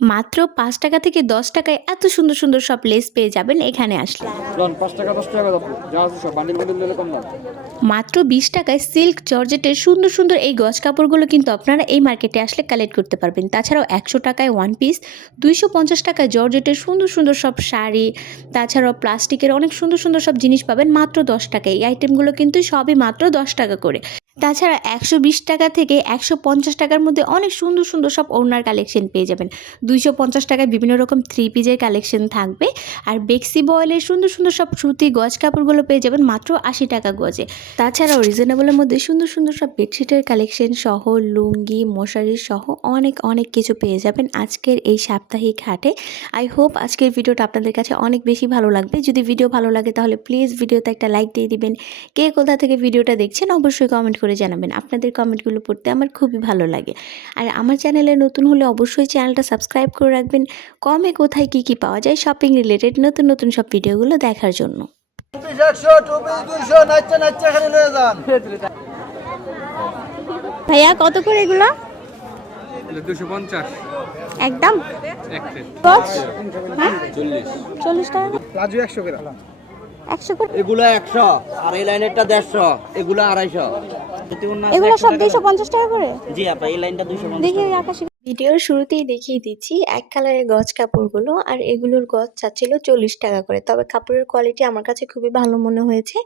মাত্র পাঁচ টাকা থেকে দশ টাকায় এত সুন্দর সুন্দর সব লেস পেয়ে যাবেন এখানে আসলে। মাত্র বিশ টাকায় সিল্ক জর্জেটের সুন্দর সুন্দর এই গজ কাপড়গুলো কিন্তু আপনারা এই মার্কেটে আসলে কালেক্ট করতে পারবেন। তাছাড়াও একশো টাকায় ওয়ান পিস দুইশো পঞ্চাশ টাকায় জর্জেটের সুন্দর সুন্দর সব শাড়ি তাছাড়াও প্লাস্টিকের অনেক সুন্দর সুন্দর সব জিনিস পাবেন মাত্র দশ টাকায়। এই আইটেমগুলো কিন্তু সবই মাত্র দশ টাকা করে। তাছাড়া একশো বিশ টাকা থেকে একশো পঞ্চাশ টাকার মধ্যে অনেক সুন্দর সুন্দর সব ওড়নার কালেকশন পেয়ে যাবেন। দুইশো পঞ্চাশ টাকায় বিভিন্ন রকম থ্রি পিজের কালেকশন থাকবে আর বেক্সি বয়েলের সুন্দর সুন্দর সব সুতি গজ কাপড়গুলো পেয়ে যাবেন মাত্র আশি টাকা গজে। তাছাড়াও রিজনেবলের মধ্যে সুন্দর সুন্দর সব বেডশিটের কালেকশন সহ লুঙ্গি, মশারি সহ অনেক অনেক কিছু পেয়ে যাবেন আজকের এই সাপ্তাহিক হাটে। আই হোপ আজকের ভিডিওটা আপনাদের কাছে অনেক বেশি ভালো লাগবে। যদি ভিডিও ভালো লাগে তাহলে প্লিজ ভিডিওতে একটা লাইক দিয়ে দিবেন। কে কোথা থেকে ভিডিওটা দেখছেন অবশ্যই কমেন্ট জানাবেন। আপনাদের কমেন্টগুলো পড়তে আমার খুবই ভালো লাগে। আর আমার চ্যানেলে নতুন হলে অবশ্যই চ্যানেলটা সাবস্ক্রাইব করে রাখবেন। কমে কোথায় কি কি পাওয়া যায় শপিং রিলেটেড নতুন নতুন সব ভিডিওগুলো দেখার জন্য। ভাইয়া কত করে এগুলো? একদম? হ্যাঁ? চল্লিশ টাকা? রাজু একশো করে। একশো করে? এগুলো একশো আর এই লাইনেরটা দেড়শো এগুলো আড়াইশো। এগুলো সব দুইশো পঞ্চাশ টাকা করে? জি আপা এই লাইনটা দুইশো দেখি আকাশে ভিডিওর শুরুতেই দেখিয়ে দিচ্ছি, এক কালারের গজ কাপড়গুলো আর এগুলোর গজ চাচ্ছিল চল্লিশ টাকা করে। তবে কাপড়ের কোয়ালিটি আমার কাছে খুবই ভালো মনে হয়েছে।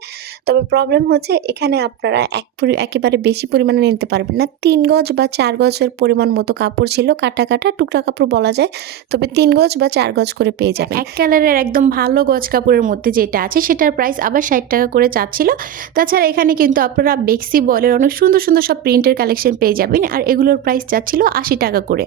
তবে প্রবলেম হচ্ছে এখানে আপনারা এক একেবারে বেশি পরিমাণে নিতে পারবেন না। তিন গজ বা চার গজের পরিমাণ মতো কাপড় ছিল, কাটা কাটা, টুকরা কাপড় বলা যায়। তবে তিন গজ বা চার গজ করে পেয়ে যাবেন। এক কালারের একদম ভালো গজ কাপড়ের মধ্যে যেটা আছে, সেটার প্রাইস আবার ষাট টাকা করে চাচ্ছিল। তাছাড়া এখানে কিন্তু আপনারা বেক্সি বলের অনেক সুন্দর সুন্দর সব প্রিন্টের কালেকশন পেয়ে যাবেন। আর এগুলোর প্রাইস যাচ্ছিল আশি টাকা করে।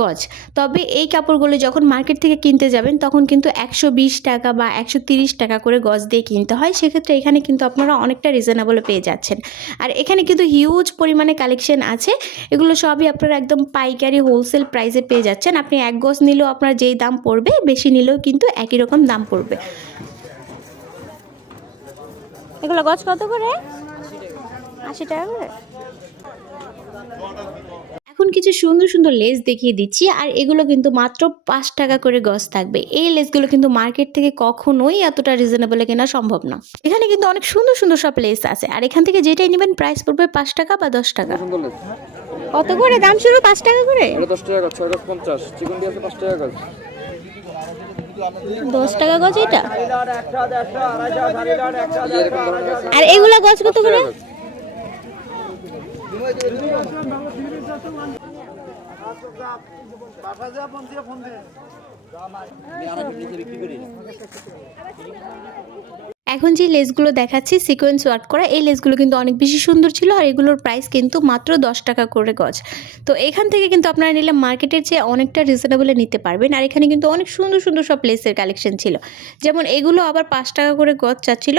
গজ। তবে এই কাপড়গুলো যখন মার্কেট থেকে কিনতে যাবেন, তখন কিন্তু একশো বিশ টাকা বা একশো টাকা করে গজ দিয়ে কিনতে হয়। সেক্ষেত্রে এখানে কিন্তু আপনারা অনেকটা রিজনেবল পেয়ে যাচ্ছেন। আর এখানে কিন্তু হিউজ পরিমাণে কালেকশন আছে। এগুলো সবই আপনারা একদম পাইকারি হোলসেল প্রাইসে পেয়ে যাচ্ছেন। আপনি এক গজ নিলেও আপনার যেই দাম পড়বে, বেশি নিলেও কিন্তু একই রকম দাম পড়বে। এগুলো গজ কত করে? আশি টাকা করে। এখন কিছু সুন্দর সুন্দর লেস দেখিয়ে দিচ্ছি আর এগুলো কিন্তু মাত্র পাঁচ টাকা করে গজ থাকবে। এই লেসগুলো কিন্তু মার্কেট থেকে কখনোই এতটা রিজনেবলে কেনা সম্ভব না। এখানে কিন্তু অনেক সুন্দর সুন্দর সব লেস আছে আর এখান থেকে যেটাই নেবেন প্রাইস পড়বে পাঁচ টাকা বা দশ টাকা। কত করে? দাম শুরু পাঁচ টাকা করে? দশ টাকা গাছ ছয় গাছ পঞ্চাশ। চিকন দিয়ে পাঁচ টাকা গাছ দশ টাকা গজ এটা? আর এগুলা গজ কত করে? টাকা গাছ। এখন যে লেসগুলো দেখাচ্ছি সিকোয়েন্স ওয়ার্ক করা, এই লেসগুলো কিন্তু অনেক বেশি সুন্দর ছিল আর এগুলোর প্রাইস কিন্তু মাত্র দশ টাকা করে গজ। তো এখান থেকে কিন্তু আপনারা নিলে মার্কেটের চেয়ে অনেকটা রিজনেবলে নিতে পারবেন আর এখানে কিন্তু অনেক সুন্দর সুন্দর সব লেসের কালেকশন ছিল। যেমন এগুলো আবার পাঁচ টাকা করে গজ চাচ্ছিল।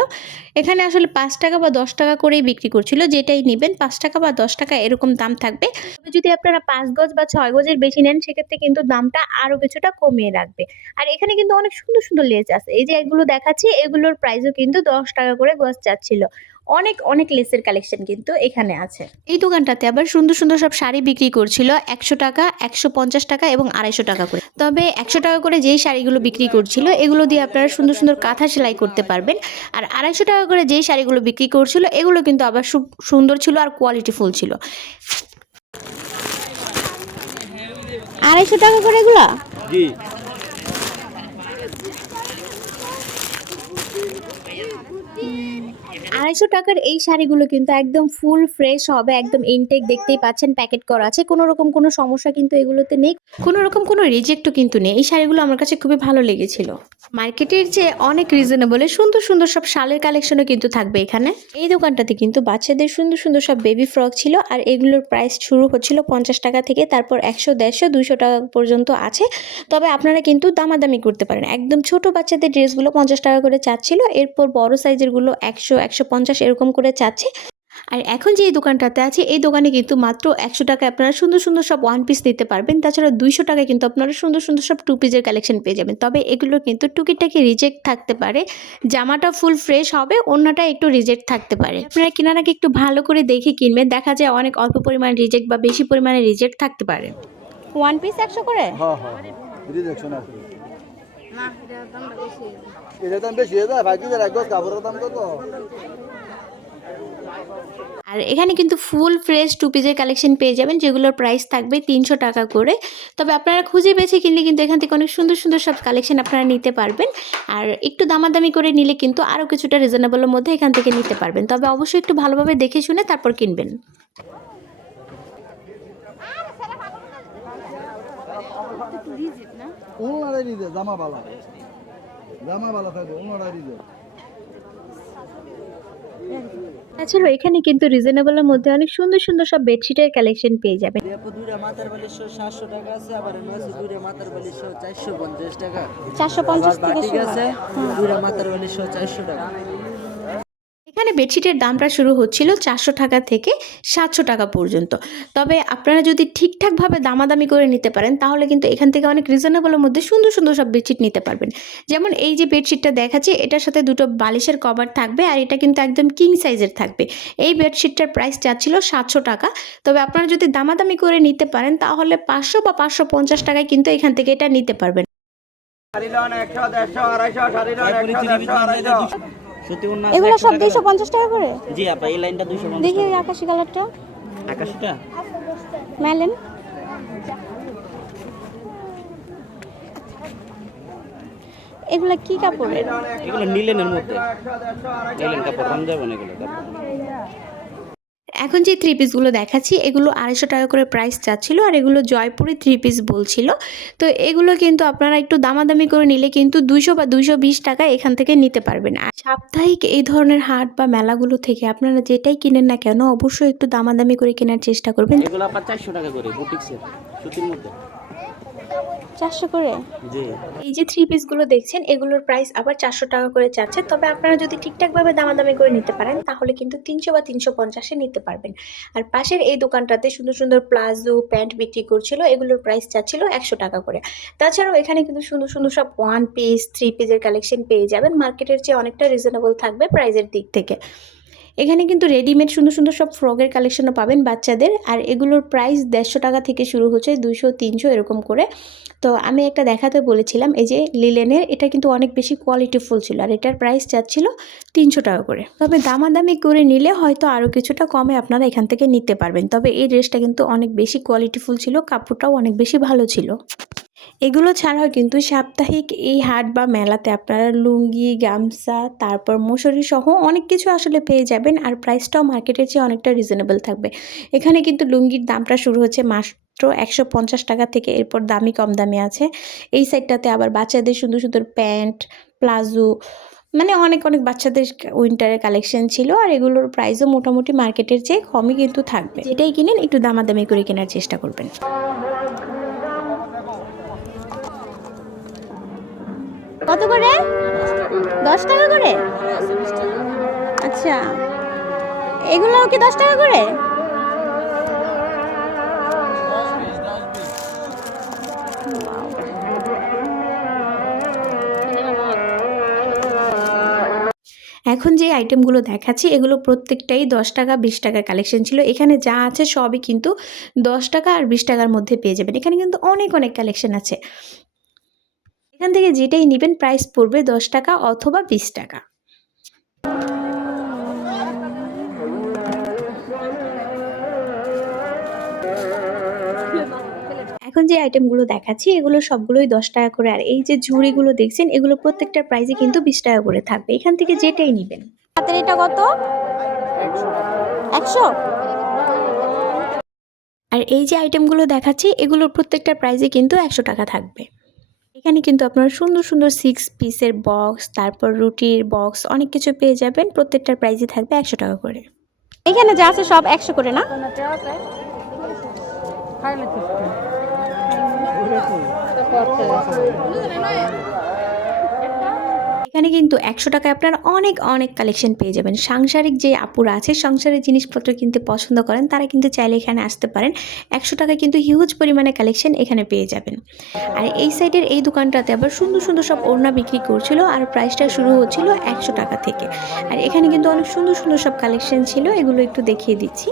এখানে আসলে পাঁচ টাকা বা দশ টাকা করেই বিক্রি করছিল, যেটাই নেবেন, পাঁচ টাকা বা দশ টাকা এরকম দাম থাকবে। যদি আপনারা পাঁচ গজ বা ছয় গজের বেশি নেন, সেক্ষেত্রে কিন্তু দামটা আরও কিছুটা কমিয়ে রাখবে। আর এখানে কিন্তু অনেক সুন্দর সুন্দর লেস আছে। এই যে এগুলো দেখাচ্ছি, এগুলোর প্রাইসও কিন্তু দশ টাকা করে গজ চাচ্ছিল। অনেক অনেক লেসের কালেকশন কিন্তু এখানে আছে। এই দোকানটাতে আবার সুন্দর সুন্দর সব শাড়ি বিক্রি করছিল। একশো টাকা একশো পঞ্চাশ টাকা এবং আড়াইশো টাকা করে। তবে একশো টাকা করে যেই শাড়িগুলো বিক্রি করছিল এগুলো দিয়ে আপনারা সুন্দর সুন্দর কাঁথা সেলাই করতে পারবেন। আর আড়াইশো টাকা করে যেই শাড়িগুলো বিক্রি করছিল এগুলো কিন্তু আবার সু- সুন্দর ছিল আর কোয়ালিটিফুল ছিল। আড়াইশো টাকা করে এগুলা? জি। আড়াইশো টাকার এই শাড়িগুলো কিন্তু একদম ফুল ফ্রেশ হবে, একদম ইনটেক দেখতেই পাচ্ছেন প্যাকেট করা আছে। কোনো রকম কোনো সমস্যা কিন্তু এগুলোতে নেই। কোনো রকম কোনো রিজেক্টও কিন্তু নেই। এই শাড়িগুলো আমার কাছে খুবই ভালো লেগেছিল। মার্কেটের যে অনেক রিজনেবলে সুন্দর সুন্দর সব শালের কালেকশনও কিন্তু থাকবে এখানে। এই দোকানটাতে কিন্তু বাচ্চাদের সুন্দর সুন্দর সব বেবি ফ্রক ছিল আর এগুলোর প্রাইস শুরু হচ্ছিল পঞ্চাশ টাকা থেকে, তারপর একশো, দেড়শো, দুইশো টাকা পর্যন্ত আছে। তবে আপনারা কিন্তু দামাদামি করতে পারেন। একদম ছোট বাচ্চাদের ড্রেসগুলো পঞ্চাশ টাকা করে চাচ্ছিল, এরপর বড় সাইজেরগুলো একশো একশো পঞ্চাশ এরকম করে চাচ্ছে। আর এখন যে এই দোকানটাতে আছে এই দোকানে কিন্তু মাত্র একশো টাকায় আপনারা সুন্দর সুন্দর সব ওয়ান পিস নিতে পারবেন। তাছাড়া দুইশো টাকায় কিন্তু আপনারা সুন্দর সুন্দর সব টু পিসের কালেকশন পেয়ে যাবেন। তবে এগুলো কিন্তু টুকিটাকি রিজেক্ট থাকতে পারে। জামাটা ফুল ফ্রেশ হবে অন্যটা একটু রিজেক্ট থাকতে পারে। আপনারা কেনার আগে একটু ভালো করে দেখে কিনবেন। দেখা যায় অনেক অল্প পরিমাণে রিজেক্ট বা বেশি পরিমাণে রিজেক্ট থাকতে পারে। ওয়ান পিস একশো করে? হ্যাঁ হ্যাঁ। এটি দেখছ না এটার দাম বেশি দাম কত? আর এখানে কিন্তু ফুল ফ্রেশ টু পিসের কালেকশন পেয়ে যাবেন, যেগুলোর প্রাইস থাকবে তিনশো টাকা করে। তবে আপনারা খুঁজে বেছে কিনলে কিন্তু এখান থেকে অনেক সুন্দর সুন্দর সব কালেকশন আপনারা নিতে পারবেন। আর একটু দামাদামি করে নিলে কিন্তু আরও কিছুটা রিজনেবলের মধ্যে এখান থেকে নিতে পারবেন। তবে অবশ্যই একটু ভালোভাবে দেখে শুনে তারপর কিনবেন। জামা বালা তাছাড়াও এখানে কিন্তু রিজনেবল এর মধ্যে অনেক সুন্দর সুন্দর সব বেডশিটের কালেকশন পেয়ে যাবেন। চারশো পঞ্চাশ টাকা। এখানে বেডশিটের দামটা শুরু হচ্ছিল চারশো টাকা থেকে সাতশো টাকা পর্যন্ত। তবে আপনারা যদি ঠিকঠাকভাবে দামাদামি করে নিতে পারেন, তাহলে কিন্তু এখান থেকে অনেক রিজনেবলের মধ্যে সুন্দর সুন্দর সব বেডশিট নিতে পারবেন। যেমন এই যে বেডশিটটা দেখাচ্ছি, এটার সাথে দুটো বালিশের কভার থাকবে আর এটা কিন্তু একদম কিং সাইজের থাকবে। এই বেডশিটটার প্রাইস চাচ্ছিল সাতশো টাকা। তবে আপনারা যদি দামাদামি করে নিতে পারেন, তাহলে পাঁচশো বা পাঁচশো পঞ্চাশ টাকায় কিন্তু এখান থেকে এটা নিতে পারবেন। এগুলো সব দুইশো পঞ্চাশ টাকা করে? জি আপা এই লাইনটা দুইশো দেখি আকাশি কালারটা। আকাশটা? মেলেন। এগুলা কি কাপড়ের এগুলো নিলেনের মধ্যে। নিলেন কাপড় কম যাবে না এগুলো? কাপড় এখন যে থ্রি পিসগুলো দেখাচ্ছি, এগুলো আড়াইশো টাকা করে প্রাইস চাচ্ছিল আর এগুলো জয়পুরি থ্রি পিস বলছিল। তো এগুলো কিন্তু আপনারা একটু দামাদামি করে নিলে কিন্তু দুইশো বা দুইশো বিশ টাকা এখান থেকে নিতে পারবেন। আর সাপ্তাহিক এই ধরনের হাট বা মেলাগুলো থেকে আপনারা যেটাই কিনেন না কেন, অবশ্যই একটু দামাদামি করে কেনার চেষ্টা করবেন। এগুলো টাকা করে চারশো করে? জি। এই যে থ্রি পিসগুলো দেখছেন এগুলোর প্রাইস আবার চারশো টাকা করে চাচ্ছে। তবে আপনারা যদি ঠিকঠাকভাবে দামাদামি করে নিতে পারেন তাহলে কিন্তু তিনশো বা তিনশো পঞ্চাশে নিতে পারবেন। আর পাশের এই দোকানটাতে সুন্দর সুন্দর প্লাজো প্যান্ট বিক্রি করছিল এগুলোর প্রাইস চাচ্ছিল একশো টাকা করে। তাছাড়াও এখানে কিন্তু সুন্দর সুন্দর সব ওয়ান পিস থ্রি পিসের কালেকশন পেয়ে যাবেন। মার্কেটের চেয়ে অনেকটা রিজনেবল থাকবে প্রাইসের দিক থেকে। এখানে কিন্তু রেডিমেড সুন্দর সুন্দর সব ফ্রকের কালেকশনও পাবেন বাচ্চাদের। আর এগুলোর প্রাইস দেড়শো টাকা থেকে শুরু হচ্ছে দুশো তিনশো এরকম করে। তো আমি একটা দেখাতে বলেছিলাম, এই যে লিলেনের এটা কিন্তু অনেক বেশি কোয়ালিটিফুল ছিল আর এটার প্রাইস যাচ্ছিল তিনশো টাকা করে। তবে দামাদামি করে নিলে হয়তো আরও কিছুটা কমে আপনারা এখান থেকে নিতে পারবেন। তবে এই ড্রেসটা কিন্তু অনেক বেশি কোয়ালিটিফুল ছিল, কাপড়টাও অনেক বেশি ভালো ছিল। এগুলো ছাড়াও কিন্তু সাপ্তাহিক এই হাট বা মেলাতে আপনারা লুঙ্গি, গামছা, তারপর মশুরি সহ অনেক কিছু আসলে পেয়ে যাবেন আর প্রাইসটাও মার্কেটের চেয়ে অনেকটা রিজনেবল থাকবে। এখানে কিন্তু লুঙ্গির দামটা শুরু হচ্ছে মাস মাত্র একশো পঞ্চাশ টাকা থেকে এরপর দামি কম দামি আছে। এই সাইডটাতে আবার বাচ্চাদের সুন্দর সুন্দর প্যান্ট, প্লাজো মানে অনেক অনেক বাচ্চাদের উইন্টারের কালেকশন ছিল আর এগুলোর প্রাইসও মোটামুটি মার্কেটের চেয়ে কমই কিন্তু থাকবে। যেটাই কিনেন একটু দামাদামি করে কেনার চেষ্টা করবেন। কত করে? দশ টাকা করে? আচ্ছা। এগুলো কি দশ টাকা করে? এখন যে আইটেমগুলো দেখাচ্ছি, এগুলো প্রত্যেকটাই দশ টাকা, বিশ টাকার কালেকশন ছিল। এখানে যা আছে সবই কিন্তু দশ টাকা আর বিশ টাকার মধ্যে পেয়ে যাবেন। এখানে কিন্তু অনেক অনেক কালেকশন আছে। এখান থেকে যেটাই নেবেন প্রাইস পড়বে দশ টাকা অথবা বিশ টাকা। এখন যে আইটেমগুলো দেখাচ্ছি এগুলো সবগুলোই দশ টাকা করে। আর এই যে ঝুড়িগুলো দেখছেন এগুলো প্রত্যেকটা প্রাইসে কিন্তু বিশ টাকা করে থাকবে। এখান থেকে যেটাই নেবেন। হাতের এটা কত? একশো। আর এই যে আইটেমগুলো দেখাচ্ছি এগুলোর প্রত্যেকটা প্রাইসে কিন্তু একশো টাকা থাকবে। এখানে কিন্তু আপনারা সুন্দর সুন্দর সিক্স পিসের বক্স তারপর রুটির বক্স অনেক কিছু পেয়ে যাবেন। প্রত্যেকটার প্রাইসই থাকবে একশো টাকা করে। এখানে যা আছে সব একশো করে না? এখানে কিন্তু একশো টাকায় আপনারা অনেক অনেক কালেকশন পেয়ে যাবেন। সাংসারিক যে আপুরা আছে সংসারের জিনিসপত্র কিনতে পছন্দ করেন, তারা কিন্তু চাইলে এখানে আসতে পারেন। একশো টাকায় কিন্তু হিউজ পরিমাণে কালেকশন এখানে পেয়ে যাবেন। আর এই সাইডের এই দোকানটাতে আবার সুন্দর সুন্দর সব ওড়না বিক্রি করছিল আর প্রাইসটা শুরু হচ্ছিল একশো টাকা থেকে। আর এখানে কিন্তু অনেক সুন্দর সুন্দর সব কালেকশন ছিল, এগুলো একটু দেখিয়ে দিচ্ছি।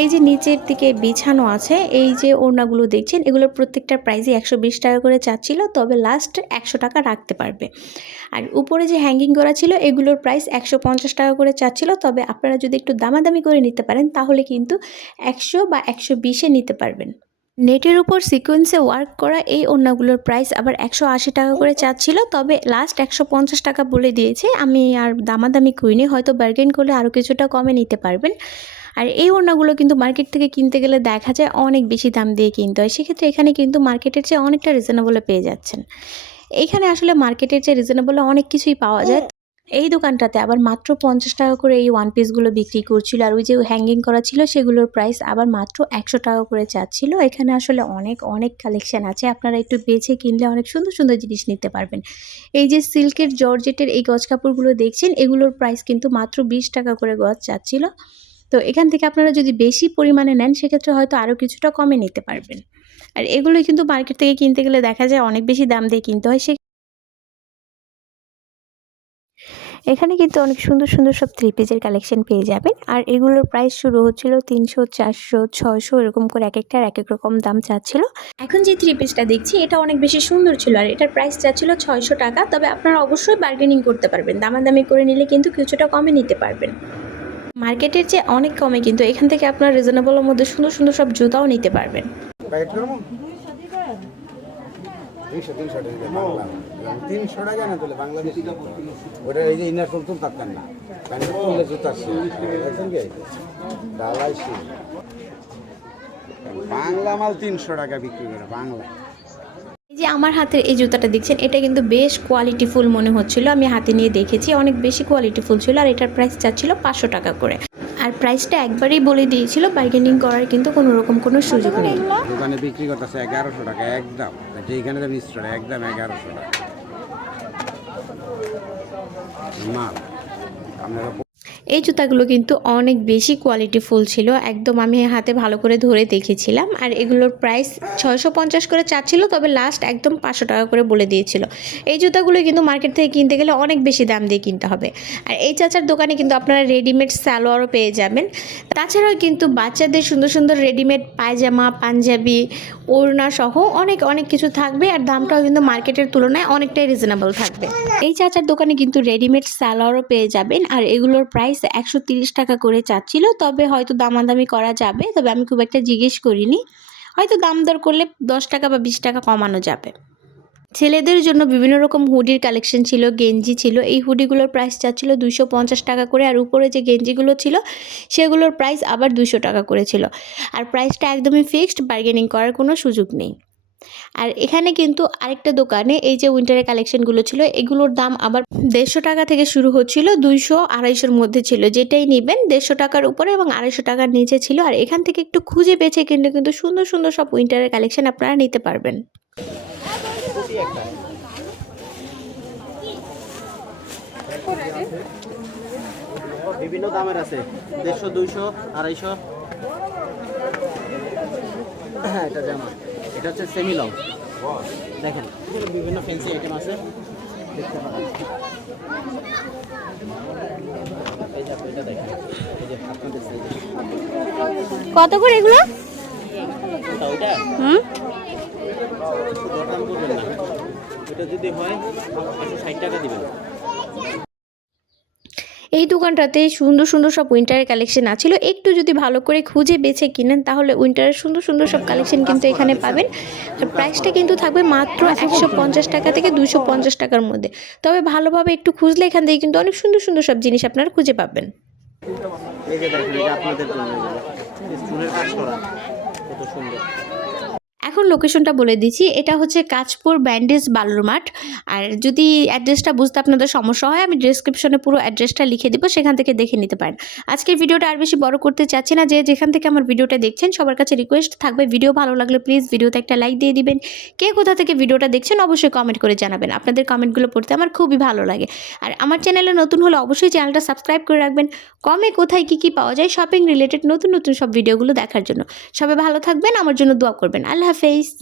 এই যে নিচের দিকে বিছানো আছে, এই যে ওড়নাগুলো দেখছেন, এগুলোর প্রত্যেকটা প্রাইসই একশো বিশ টাকা করে চাচ্ছিল, তবে লাস্ট একশো টাকা রাখতে পারবে। আর উপরে যে হ্যাঙ্গিং করা ছিল, এগুলোর প্রাইস একশো পঞ্চাশ টাকা করে চাচ্ছিল। তবে আপনারা যদি একটু দামাদামি করে নিতে পারেন, তাহলে কিন্তু একশো বা একশো বিশে নিতে পারবেন। নেটের উপর সিকোয়েন্সে ওয়ার্ক করা এই ওড়নাগুলোর প্রাইস আবার একশো আশি টাকা করে চাচ্ছিল। তবে লাস্ট একশো পঞ্চাশ টাকা বলে দিয়েছে, আমি আর দামাদামি করিনি। হয়তো বার্গেন করলে আরও কিছুটা কমে নিতে পারবেন। আর এই ওড়নাগুলো কিন্তু মার্কেট থেকে কিনতে গেলে দেখা যায় অনেক বেশি দাম দিয়ে কিনতে হয়। সেক্ষেত্রে এখানে কিন্তু মার্কেটের চেয়ে অনেকটা রিজনেবলে পেয়ে যাচ্ছেন। এইখানে আসলে মার্কেটের চেয়ে রিজনেবলে অনেক কিছুই পাওয়া যায়। এই দোকানটাতে আবার মাত্র পঞ্চাশ টাকা করে এই ওয়ান পিসগুলো বিক্রি করছিল। আর ওই যে হ্যাঙ্গিং করা ছিল সেগুলোর প্রাইস আবার মাত্র একশো টাকা করে চাচ্ছিল। এখানে আসলে অনেক অনেক কালেকশন আছে। আপনারা একটু বেছে কিনলে অনেক সুন্দর সুন্দর জিনিস নিতে পারবেন। এই যে সিল্কের জর্জেটের এই গজ কাপড়গুলো দেখছেন এগুলোর প্রাইস কিন্তু মাত্র বিশ টাকা করে গজ চাচ্ছিল। তো এখান থেকে আপনারা যদি বেশি পরিমাণে নেন সেক্ষেত্রে হয়তো আরও কিছুটা কমে নিতে পারবেন। আর এগুলোই কিন্তু মার্কেট থেকে কিনতে গেলে দেখা যায় অনেক বেশি দাম দিয়ে কিনতে হয়, সে এখানে কিন্তু অনেক সুন্দর সুন্দর সব থ্রি পিসের কালেকশন পেয়ে যাবেন। আর এগুলোর প্রাইস শুরু হচ্ছিল তিনশো, চারশো, ছয়শো এরকম করে এক একটার এক এক রকম দাম চাচ্ছিল। এখন যে থ্রি পিসটা দেখছি, এটা অনেক বেশি সুন্দর ছিল আর এটার প্রাইস চাচ্ছিল ছয়শো টাকা। তবে আপনারা অবশ্যই বার্গেনিং করতে পারবেন। দামাদামি করে নিলে কিন্তু কিছুটা কমে নিতে পারবেন। মার্কেটের চেয়ে অনেক কমে কিন্তু এখান থেকে আপনার রিজনেবলের মধ্যে সুন্দর সুন্দর সব জুতাও নিতে পারবেন। তিনশো তিনশো টাকা তিনশো টাকা না তুলে বাংলাদেশি ওটা এই যে ইনার তুল তুল থাকতেন না। প্যান্ট তুললে জুতা দেখছেন কি? ডালাইছি বাংলা মাল তিনশো টাকা বিক্রি করে বাংলা। যে আমার হাতের এই জুতাটা দেখছেন এটা কিন্তু বেশ কোয়ালিটিফুল মনে হচ্ছিল। আমি হাতে নিয়ে দেখেছি অনেক বেশি কোয়ালিটিফুল ছিল আর এটার প্রাইস চাচ্ছিল পাঁচশো টাকা করে। আর প্রাইসটা একবারই বলে দিয়েছিল বার্গেনিং করার কিন্তু কোনো রকম কোনো সুযোগ নেই। দোকানে বিক্রি করতেছে এগারোশো টাকা একদম। যেখানে দাম মিশ্র একদম এগারোশো টাকা। মাল। আপনারা এই জুতাগুলো কিন্তু অনেক বেশি কোয়ালিটিফুল ছিল। একদম আমি হাতে ভালো করে ধরে দেখেছিলাম। আর এগুলোর প্রাইস ছয়শো পঞ্চাশ করে চাচ্ছিল, তবে লাস্ট একদম পাঁচশো টাকা করে বলে দিয়েছিল। এই জুতাগুলো কিন্তু মার্কেট থেকে কিনতে গেলে অনেক বেশি দাম দিয়ে কিনতে হবে। আর এই চাচার দোকানে কিন্তু আপনারা রেডিমেড সালোয়ারও পেয়ে যাবেন। তাছাড়াও কিন্তু বাচ্চাদের সুন্দর সুন্দর রেডিমেড পায়জামা, পাঞ্জাবি, ওড়না সহ অনেক অনেক কিছু থাকবে। আর দামটাও কিন্তু মার্কেটের তুলনায় অনেকটাই রিজনেবল থাকবে। এই চাচার দোকানে কিন্তু রেডিমেড সালোয়ারও পেয়ে যাবেন। আর এগুলোর প্রাইস একশো তিরিশ টাকা করে চাচ্ছিল, তবে হয়তো দামাদামি করা যাবে, তবে আমি খুব একটা জিজ্ঞেস করিনি। হয়তো দাম দর করলে দশ টাকা বা বিশ টাকা কমানো যাবে। ছেলেদের জন্য বিভিন্ন রকম হুডির কালেকশন ছিল, গেঞ্জি ছিল, এই হুডিগুলোর প্রাইস চাচ্ছিল দুশো পঞ্চাশ টাকা করে, আর উপরে যে গেঞ্জিগুলো ছিল, সেগুলোর প্রাইস আবার দুশো টাকা করে ছিল। আর প্রাইসটা একদমই ফিক্সড বার্গেনিং করার কোনো সুযোগ নেই। আর এখানে কিন্তু আরেকটা দোকানে এই যে উইন্টারের কালেকশনগুলো ছিল, এগুলোর দাম আবার দেড়শো টাকা থেকে শুরু হচ্ছিল, দুইশো আড়াইশোর মধ্যে ছিল। যেটাই নেবেন দেড়শো টাকার উপরে এবং আড়াইশো টাকার নিচে ছিল। আর এখান থেকে একটু খুঁজে বেছে কিনলে কিন্তু সুন্দর সুন্দর সব উইন্টারের কালেকশন আপনারা নিতে পারবেন। বিভিন্ন দামের আছে। দেড়শো, দুইশো, আড়াইশো। হ্যাঁ এটা জামা। এটা হচ্ছে সেমি লং দেখেন বিভিন্ন ফ্যান্সি আইটেম আছে। দেখতে সাইজে কত করে এগুলো? হুম? যদি হয় একশো ষাট টাকা দিবেন। এই দোকানটাতে সুন্দর সুন্দর সব উইন্টারের কালেকশন আছিল। একটু যদি ভালো করে খুঁজে বেছে কিনেন, তাহলে উইন্টারের সুন্দর সুন্দর সব কালেকশন কিন্তু এখানে পাবেন। আর প্রাইসটা কিন্তু থাকবে মাত্র একশো পঞ্চাশ টাকা থেকে দুশো পঞ্চাশ টাকার মধ্যে। তবে ভালোভাবে একটু খুঁজলে এখান থেকে কিন্তু অনেক সুন্দর সুন্দর সব জিনিস আপনারা খুঁজে পাবেন। এখন লোকেশনটা বলে দিচ্ছি, এটা হচ্ছে কাঁচপুর ব্যান্ডেজ বালুর মাঠ। আর যদি অ্যাড্রেসটা বুঝতে আপনাদের সমস্যা হয়, আমি ডিসক্রিপশনে পুরো অ্যাড্রেসটা লিখে দেবো, সেখান থেকে দেখে নিতে পারেন। আজকের ভিডিওটা আর বেশি বড় করতে চাচ্ছি না, যে যেখান থেকে আমার ভিডিওটা দেখছেন, সবার কাছে রিকোয়েস্ট থাকবে ভিডিও ভালো লাগলে প্লিজ ভিডিওতে একটা লাইক দিয়ে দিবেন। কে কোথা থেকে ভিডিওটা দেখছেন, অবশ্যই কমেন্ট করে জানাবেন। আপনাদের কমেন্টগুলো পড়তে আমার খুবই ভালো লাগে। আর আমার চ্যানেলে নতুন হলে অবশ্যই চ্যানেলটা সাবস্ক্রাইব করে রাখবেন। কমে কোথায় কী কী পাওয়া যায় শপিং রিলেটেড নতুন নতুন সব ভিডিওগুলো দেখার জন্য। সবাই ভালো থাকবেন, আমার জন্য দোয়া করবেন। আল্লাহ face.